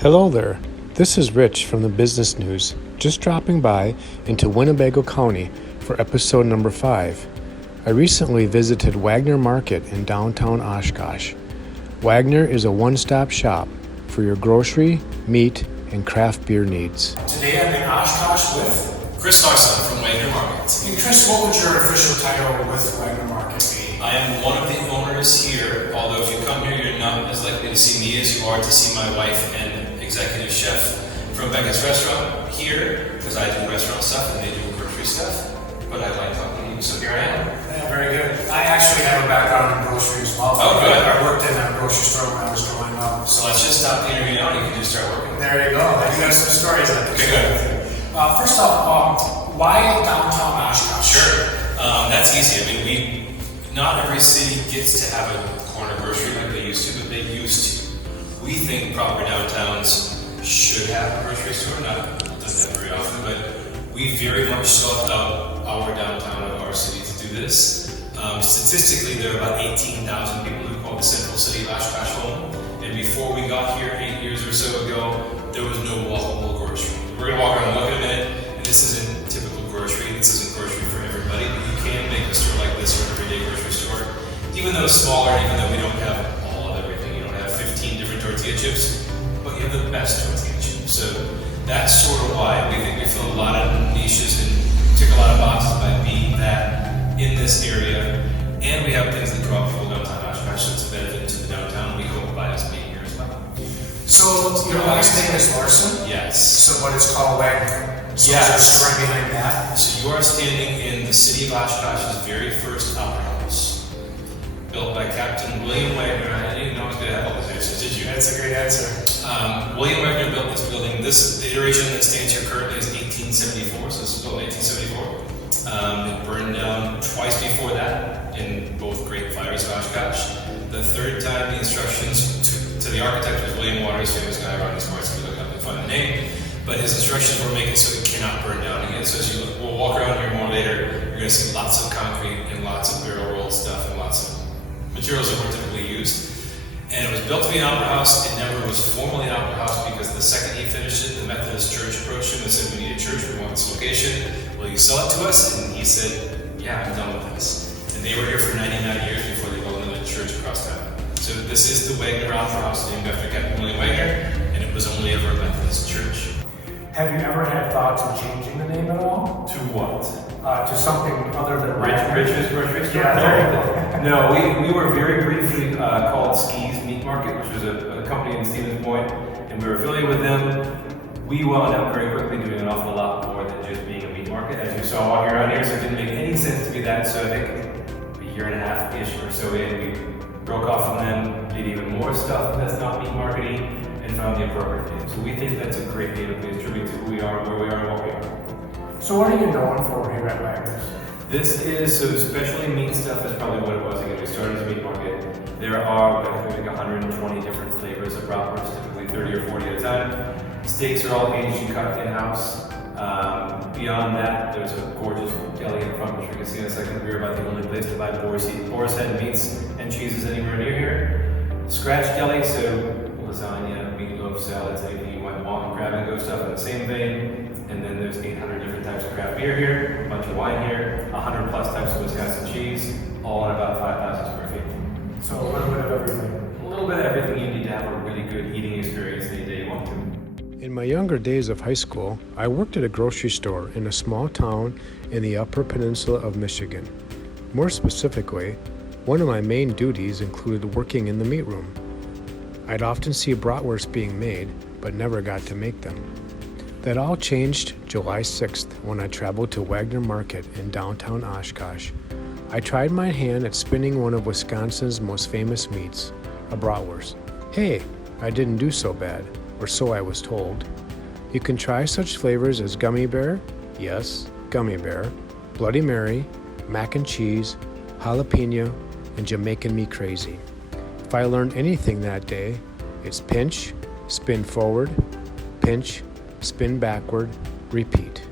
Hello there, this is Rich from the Business News, just dropping by into Winnebago County for episode number 5. I recently visited Wagner Market in downtown Oshkosh. Wagner is a one-stop shop for your grocery, meat, and craft beer needs. Today I'm in Oshkosh with Chris Larson from Wagner Market. And Chris, what would your official title with Wagner Market be? I am one of the owners here, although if you come here, you're not as likely to see me as you are to see my wife and executive chef from Becca's restaurant here, because I do restaurant stuff and they do grocery stuff. But I like talking to you, so here I am. Yeah, very good. I actually have a background in grocery as well. Oh, good. I worked in a grocery store when I was growing up. So let's just stop the interview now and you can just start working. There you go. I do have some stories I can share. First off, why downtown Oshkosh? Sure. That's easy. I mean, not every city gets to have a corner grocery like they used to, but they used to. We think proper downtowns should have a grocery store, doesn't happen very often, but we very much sought out our downtown of our city to do this. Statistically, there are about 18,000 people who call the central city of Oshkosh home, and before we got here 8 years or so ago, there was no walkable grocery. We're going to walk around and look in a minute, and this isn't typical grocery, this isn't grocery for everybody, but you can make a store like this or an everyday grocery store, even though it's smaller, even though we don't have all of everything. You don't have 15 different tortilla chips, but you have the best tortilla chips. So that's sort of why we think we fill a lot of niches and tick a lot of boxes by being that in this area. And we have things that draw people downtown Oshkosh, so it's a benefit to the downtown. We hope by us being here as well. So your last name is Larson? Yes. So but it's called Wagner. So yes. Is there a story behind that? So you are standing in the city of Oshkosh's very first opera house, built by Captain William Wagner. I didn't know I was going to have all this answers, did you? That's a great answer. William Wagner built this building. The iteration that stands here currently is 1874, so this was built in 1874. It burned down twice before that in both great fires of Oshkosh. The third time the instructions to the architect was William Waters, famous guy around these parts, if you look up and find the name. But his instructions were make it so it cannot burn down again. So as you look, we'll walk around here more later, you're going to see lots of concrete and lots of barrel rolled stuff and lots of materials that weren't typically used. And it was built to be an opera house. It never was formally an opera house because the second he finished it, the Methodist Church approached him and said, "We need a church, we want this location. Will you sell it to us?" And he said, "Yeah, I'm done with this." And they were here for 99 years before they built another church across town. So this is the Wagner Opera House named after Captain William Wagner, and it was only ever a Methodist church. Have you ever had thoughts of changing the name at all? To what? To something other than Rich's Grocery Store? Yeah, there you go. No, we were very briefly called Ski's Meat Market, which was a company in Stevens Point, and we were affiliated with them. We wound up very quickly doing an awful lot more than just being a meat market, as you saw walking around here, so it didn't make any sense to be that. So I think a year and a half-ish or so in, we broke off from them, did even more stuff that's not meat marketing, and found the appropriate name. So we think that's a great name to pay tribute to who we are, where we are, and what we are. So what are you known for here at Wagner's? This is, so especially meat stuff is probably what it was again. We started as a meat market. There are, I think, 120 different flavors of bratwurst, typically 30 or 40 at a time. Steaks are all aged and cut in-house. Beyond that, there's a gorgeous deli in front, which we can see in a second. We're about the only place to buy boar's head meats and cheeses anywhere near here. Scratch deli, so lasagna, meatloaf, salads, anything you might want, grab and go stuff in the same vein. And then there's 800 different types of craft beer here, a bunch of wine here, 100 plus types of Wisconsin cheese, all in about 5,000 square feet. So a little bit of everything. A little bit of everything you need to have a really good eating experience any day you want to. In my younger days of high school, I worked at a grocery store in a small town in the Upper Peninsula of Michigan. More specifically, one of my main duties included working in the meat room. I'd often see bratwurst being made, but never got to make them. That all changed July 6th when I traveled to Wagner Market in downtown Oshkosh. I tried my hand at spinning one of Wisconsin's most famous meats, a bratwurst. Hey, I didn't do so bad, or so I was told. You can try such flavors as gummy bear, yes, gummy bear, Bloody Mary, mac and cheese, jalapeno, and Jamaican me crazy. If I learned anything that day, it's pinch, spin forward, pinch, spin backward, repeat.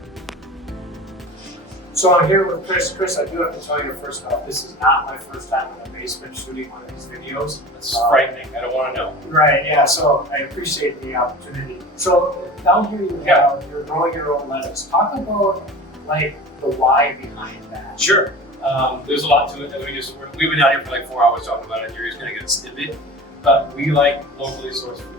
So I'm here with Chris. Chris, I do have to tell you first off, this is not my first time in a basement shooting one of these videos. It's frightening. I don't want to know. Right, yeah, so I appreciate the opportunity. So down here you have, you're growing your own lettuce. Talk about like the why behind that. Sure. There's a lot to it. We've been out here for like 4 hours talking about it. You're just going to get a snippet. But we like locally sourced food.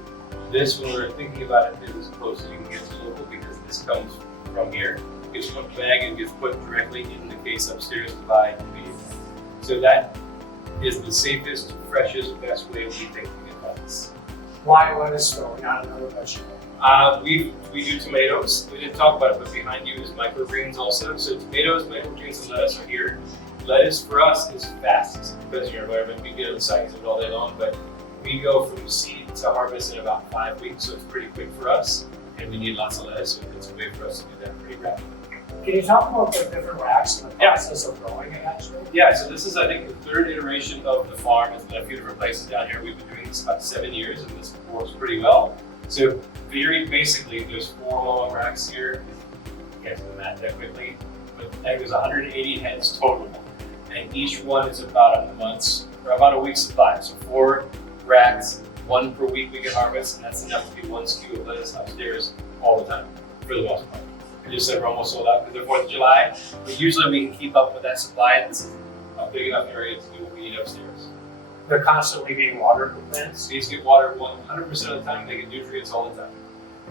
This, when we're thinking about it, is as close as you can get to local because this comes from here. It gets put in a bag and gets put directly in the case upstairs to buy immediately. So that is the safest, freshest, best way we think to get lettuce. Why lettuce though, not another vegetable? We do tomatoes. We didn't talk about it, but behind you is microgreens also. So tomatoes, microgreens, and lettuce are here. Lettuce for us is fast because of your environment. We get outside and all day long, but we go from seed to harvest in about 5 weeks, so it's pretty quick for us. And we need lots of lettuce, so it's a way for us to do that pretty rapidly. Can you talk about the different racks and the process of growing it actually? Yeah, so this is, I think, the third iteration of the farm. It's been a few different places down here. We've been doing this about 7 years, and this works pretty well. So very basically, there's 4 mowing racks here. Get to the math that quickly, but I think there's 180 heads total, and each one is about a week's supply. So 4 racks, 1 per week we can harvest, and that's enough to be 1 SKU of lettuce upstairs all the time, for the most part. We just said we're almost sold out because they're 4th of July, but usually we can keep up with that supply, and it's a big enough area to do what we need upstairs. They're constantly being watered with plants. These get watered 100% of the time, they get nutrients all the time.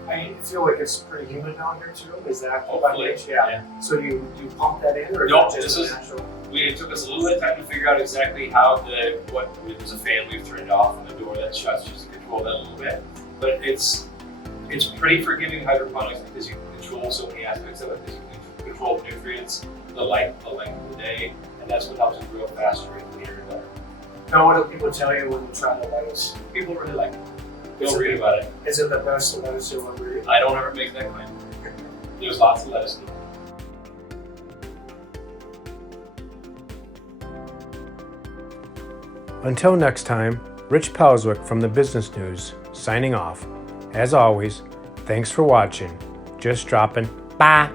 I feel like it's pretty humid down here too. Is that Hopefully, yeah. So you pump that in, or No, is it this just is- natural? It took us a little bit of time to figure out exactly how there's a fan we've turned it off and the door that shuts just to control that a little bit. But it's pretty forgiving hydroponics because you can control so many aspects of it, because you can control the nutrients, the light, the length of the day, and that's what helps it grow faster and cleaner and better. Now, what do people tell you when you try the lettuce? People really like it. Don't read about it. Is it the best lettuce you'll ever eat? I don't ever make that claim. There's lots of lettuce. Until next time, Rich Palzewic from the Business News, signing off. As always, thanks for watching. Just dropping. Bye.